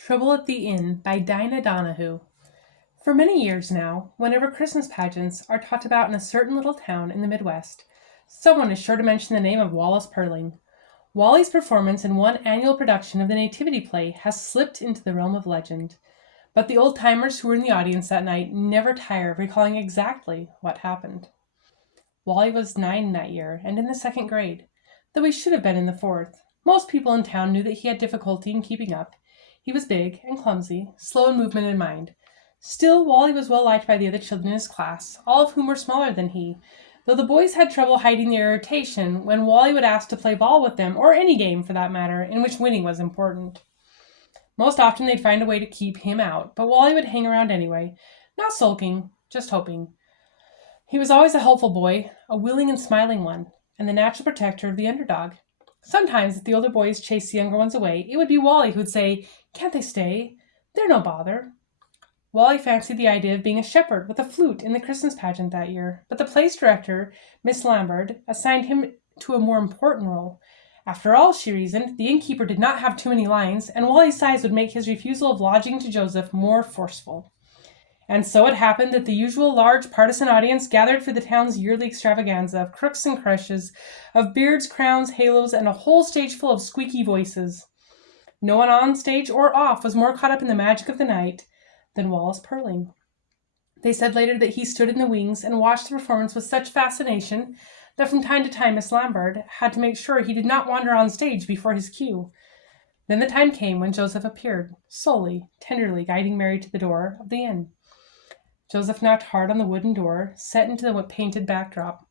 Trouble at the Inn by Dinah Donahue. For many years now, whenever Christmas pageants are talked about in a certain little town in the Midwest, someone is sure to mention the name of Wallace Purling. Wally's performance in one annual production of the Nativity play has slipped into the realm of legend, but the old timers who were in the audience that night never tire of recalling exactly what happened. Wally was 9 that year and in the second grade, though he should have been in the fourth. Most people in town knew that he had difficulty in keeping up. He was big and clumsy, slow in movement and mind. Still, Wally was well liked by the other children in his class, all of whom were smaller than he, though the boys had trouble hiding their irritation when Wally would ask to play ball with them, or any game for that matter, in which winning was important. Most often they'd find a way to keep him out, but Wally would hang around anyway, not sulking, just hoping. He was always a helpful boy, a willing and smiling one, and the natural protector of the underdog. Sometimes, if the older boys chased the younger ones away, it would be Wally who would say, "Can't they stay? They're no bother." Wally fancied the idea of being a shepherd with a flute in the Christmas pageant that year, but the play's director, Miss Lambert, assigned him to a more important role. After all, she reasoned, the innkeeper did not have too many lines, and Wally's size would make his refusal of lodging to Joseph more forceful. And so it happened that the usual large partisan audience gathered for the town's yearly extravaganza of crooks and crushes, of beards, crowns, halos, and a whole stage full of squeaky voices. No one on stage or off was more caught up in the magic of the night than Wallace Purling. They said later that he stood in the wings and watched the performance with such fascination that from time to time Miss Lambert had to make sure he did not wander on stage before his cue. Then the time came when Joseph appeared, slowly, tenderly guiding Mary to the door of the inn. Joseph knocked hard on the wooden door, set into the painted backdrop.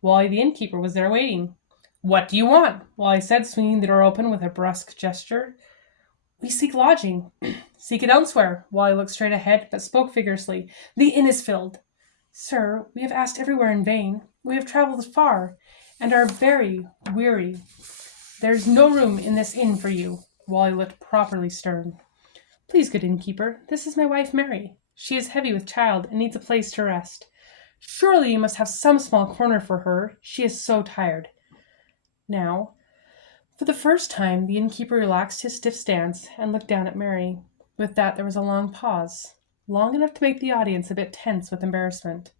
Wally the innkeeper was there waiting. "What do you want?" Wally said, swinging the door open with a brusque gesture. "We seek lodging." "Seek it elsewhere." Wally looked straight ahead, but spoke vigorously. "The inn is filled." "Sir, we have asked everywhere in vain. We have traveled far, and are very weary. There's no room in this inn for you." Wally looked properly stern. "Please, good innkeeper, this is my wife Mary. She is heavy with child and needs a place to rest. Surely you must have some small corner for her. She is so tired." Now, for the first time, the innkeeper relaxed his stiff stance and looked down at Mary. With that, there was a long pause, long enough to make the audience a bit tense with embarrassment.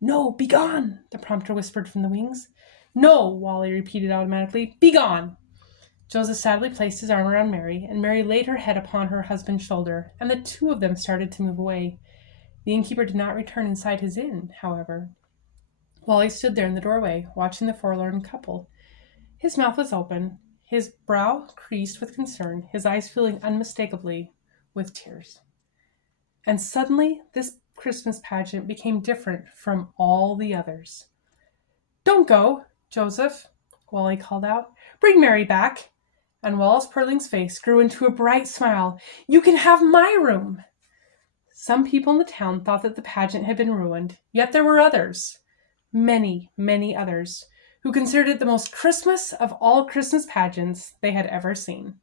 "No, begone!" the prompter whispered from the wings. "No," Wally repeated automatically. "Begone!" Joseph sadly placed his arm around Mary, and Mary laid her head upon her husband's shoulder, and the two of them started to move away. The innkeeper did not return inside his inn, however. Wally stood there in the doorway, watching the forlorn couple. His mouth was open, his brow creased with concern, his eyes filling unmistakably with tears. And suddenly, this Christmas pageant became different from all the others. "Don't go, Joseph," Wally called out. "Bring Mary back." And Wallace Purling's face grew into a bright smile. "You can have my room." Some people in the town thought that the pageant had been ruined, yet there were others, many, many others, who considered it the most Christmas of all Christmas pageants they had ever seen.